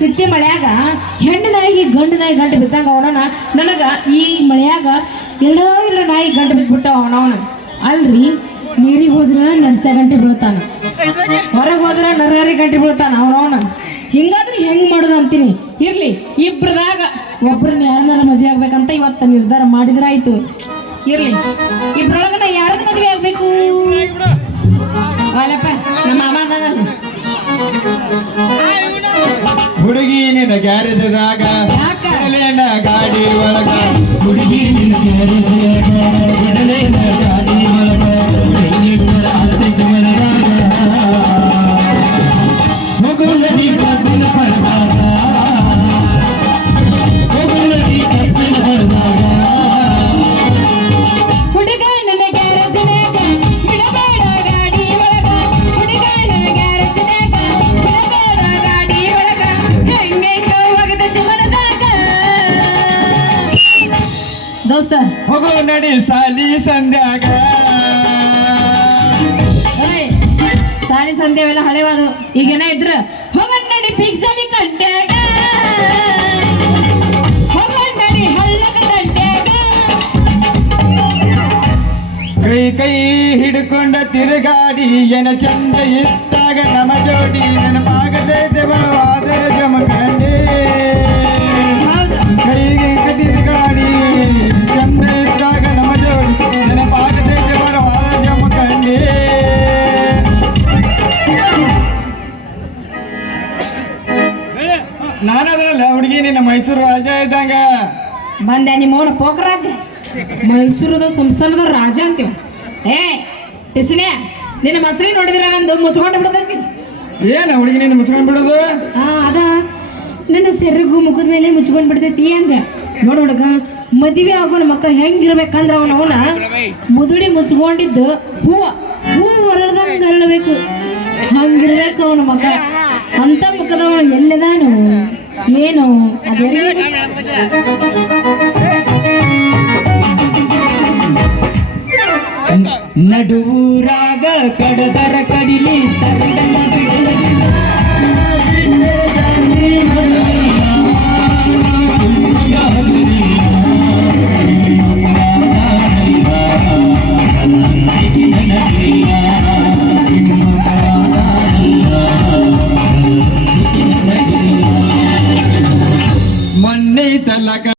ಚಿಟ್ಟಿ ಮಳೆಯಾಗ ಹೆಣ್ಣು ನಾಯಿಗೆ ಗಂಡು ನಾಯಿ ಗಂಟು ಬಿದ್ದಂಗ ಅವನವನ. ನನಗ ಈ ಮಳೆಯಾಗ ಎಲ್ಲೋ ಇಲ್ಲ ನಾಯಿ, ಗಂಟು ಬಿದ್ಬಿಟ್ಟ ಅವನವನ. ಅಲ್ರಿ, ನೀರಿಗೆ ಹೋದ್ರ ನರ್ಸ ಗಂಟೆ ಬೀಳ್ತಾನ. ಹೊರಗೆ ಹೋದ್ರ ನರ್ರಾರಿ ಗಂಟೆ ಬೀಳ್ತಾನ ಅವನವನ. ಹಿಂಗಾದ್ರೆ ಹೆಂಗ್ ಮಾಡೋದು ಅಂತೀನಿ. ಇರ್ಲಿ, ಇಬ್ರದಾಗ ಒಬ್ರನ್ನ ಯಾರನ್ನ ಮದುವೆ ಆಗ್ಬೇಕಂತ ಇವತ್ತು ನಿರ್ಧಾರ ಮಾಡಿದ್ರಾಯ್ತು. ಇರ್ಲಿ, ಇಬ್ರೊಳಗನ ಯಾರನ್ನ ಮದುವೆ ಆಗ್ಬೇಕು? ಅಲ್ಲಪ್ಪ, ನಮ್ಮ ಮಾಮ ಅದಾನಲ್ಲ ಹುಡುಗಿ ನಿನ್ನ ಗ್ಯಾರೇಜದಾಗ ಗಾಡಿ ಒಳಗ ಹುಡುಗಿ ನಿನ್ನ ಗ್ಯಾರೇಜದಾಗ ದೋಸ್ತ ಹೋಗು ನಡಿ ಸಾಲಿ ಸಂಧ್ಯಾಗ ಸಾಲಿ ಸಂಧ್ಯಾವೆಲ್ಲ ಹಳೆವಾದು. ಈಗೇನ ಇದ್ರ? ಕಂಡ್ಯಾಗ. ಹೋಗಣ್ಣಡಿ ಹಳ್ಳದ ದಂಡ್ಯಾಗ. ಕೈ ಕೈ ಹಿಡ್ಕೊಂಡ ತಿರುಗಾಡಿ ಏನ ಚಂದ ಇದ್ದಾಗ ನಮ ಜೋಡಿ ನೆನಪಾಗದೆ ದೇವಳವಾದರ ಆದರ ಹೌದು ನಾನದ್ರಲ್ಲ ಹುಡುಗಿ ನಿನ್ನ ಮೈಸೂರು ರಾಜ ಇದ್ದಂಗ. ಬಂದೆ ನಿಮ್ಮವನ ಪೋಕರಾಜ ಮೈಸೂರದ ಸಂಸ್ಥಾನದ ರಾಜ ಅಂತೀವ. ಏ ಟಿಸ್ನೆ ನಿನ್ನ ಮಸರಿ ನೋಡಿದ್ರ ನಂದು ಮುಸ್ಕೊಂಡು ಬಿಡ್ತೈತಿ ಏನ ಹುಡುಗಿ ನಿನ್ನ ಮುಚ್ಕೊಂಡ್ ಬಿಡೋದು? ಆ ಅದ ನನ್ನ ಸೆರಗು ಮುಖದ ಮೇಲೆ ಮುಚ್ಕೊಂಡ್ ಬಿಡ್ತೈತಿ ಅಂದೆ. ನೋಡು ಹುಡುಗ ಮದುವೆ ಆಗೋನ ಮಕ್ಕ ಹೆಂಗಿರ್ಬೇಕಂದ್ರ ಅವನ ಅವನ ಮುದುಡಿ ಮುಸ್ಕೊಂಡಿದ್ದು ಹೂವ. ಹೂ ಹೊರದಂಗ ಅರಳಬೇಕು. ಹಂಗಿರ್ಬೇಕು ಅವನ ಮಗ ಅಂತ ಮುಖದವ ಎಲ್ಲದಾನು? ಏನು? ಅದೇರಿಗೆ ನಡುವೂರಾಗ ಕಡದರ ಕಡಿಲಿ ತರಂದನ ಬಿಡ